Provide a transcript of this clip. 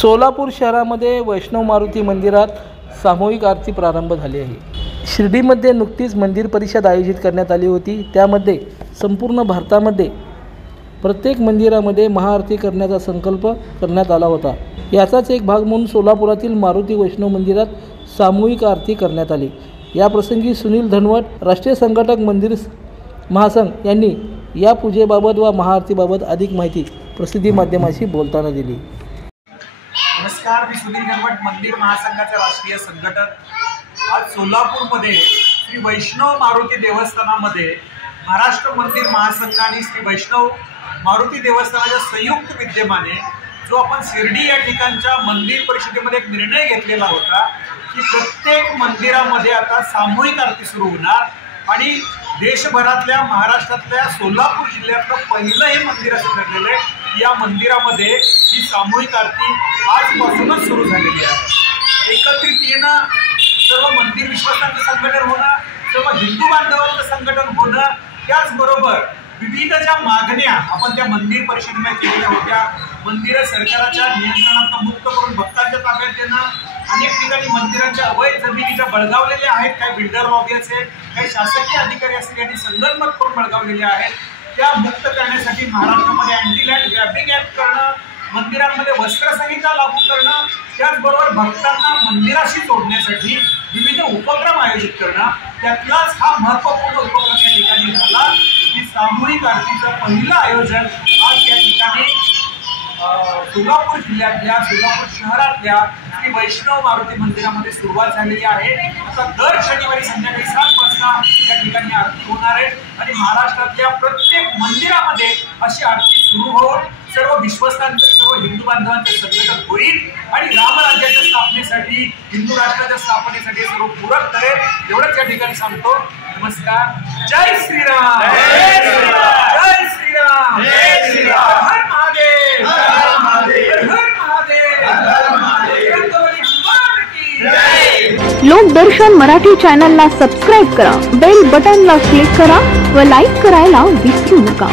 सोलापूर शहरामध्ये वैष्णव मारुती मंदिरात सामूहिक आरती प्रारंभ झाली आहे। शिर्डीमध्ये नुकतीच मंदिर परिषद आयोजित करण्यात आली होती। त्यामध्ये संपूर्ण भारतामध्ये प्रत्येक मंदिरामध्ये महाआरती करण्याचा संकल्प करण्यात आला होता। याचाच एक भाग म्हणून सोलापुरातील मारुती वैष्णव मंदिरात सामूहिक आरती करण्यात आली। या प्रसंगी सुनील धनवट, राष्ट्रीय संघटक मंदिर महासंघ यांनी या पूजेबाबत व महाआरतीबाबत अधिक माहिती प्रसिद्धी माध्यमाशी बोलताना दिली। नमस्कार, मी सुनील धनवट, मंदिर महासंघाचा राष्ट्रीय संघटक। आज सोलापूरमध्ये श्री वैष्णव मारुती देवस्थानामध्ये महाराष्ट्र मंदिर महासंघ आणि श्री वैष्णव मारुती देवस्थानाच्या संयुक्त विद्यमाने जो आपण शिर्डी या ठिकाणच्या मंदिर परिषदेमध्ये एक निर्णय घेतलेला होता की प्रत्येक मंदिरामध्ये आता सामूहिक आरती सुरू होणार आणि देशभरातल्या महाराष्ट्रातल्या सोलापूर जिल्ह्यातलं पहिलं हे मंदिर असं ठरलेलं आहे। या मंदिरामध्ये ही सामूहिक आरती आजपासूनच सुरू झालेली आहे। एकत्रित येणं, सर्व मंदिर विश्वासांचं संघटन होणं, सर्व हिंदू बांधवांचं संघटन होणं, त्याचबरोबर विविध ज्या मागण्या आपण त्या मंदिर परिषदेमध्ये केलेल्या होत्या, मंदिरं सरकारच्या नियंत्रणातून मुक्त करून भक्तांच्या ताब्यात देणं, अनेक ठिकाणी मंदिरांच्या अवैध जमिनी ज्या बळगावलेल्या आहेत, काही बिल्डर लॉबी असेल, काही शासकीय अधिकारी असतील यांनी संगनमत करून बळगावलेल्या आहेत, त्या मुक्त करण्यासाठी महाराष्ट्रामध्ये अँटी लँड ग्रॅबिंग ऍक्ट करणं, मंदिरांमध्ये वस्त्रसंहिता लागू करणं, त्याचबरोबर भक्तांना मंदिराशी जोडण्यासाठी विविध उपक्रम आयोजित करणं, त्यातलाच हा महत्त्वपूर्ण उपक्रम या ठिकाणी झाला की सामूहिक आरतीचं पहिलं आयोजन आज या ठिकाणी सोलापूर जिल्ह्यातल्या सोलापूर शहरातल्या श्री वैष्णव मारुती मंदिरामध्ये सुरुवात झालेली आहे। आता दर शनिवारी संध्याकाळी 7 वाजता या ठिकाणी आरती होणार आहे आणि महाराष्ट्रातल्या प्रत्येक मंदिरामध्ये अशी आरती सुरू होऊन सर्व विश्वासांचं, सर्व हिंदू बांधवांचे संघटन होईल आणि रामराज्याच्या स्थापनेसाठी, हिंदू राष्ट्राच्या स्थापनेसाठी सर्व पूरक करेल, एवढंच या ठिकाणी सांगतो। नमस्कार, जय श्रीराम, जय श्रीराम, जय श्रीराम, जय श्रीराम, हर महादेव, हर महादेव, हर महादेव, हर महादेव, रंगवली हनुमान की जय। लोकदर्शन मराठी चॅनलला सबस्क्राइब करा, बेल बटनला क्लिक करा व लाईक करायला विसरू नका।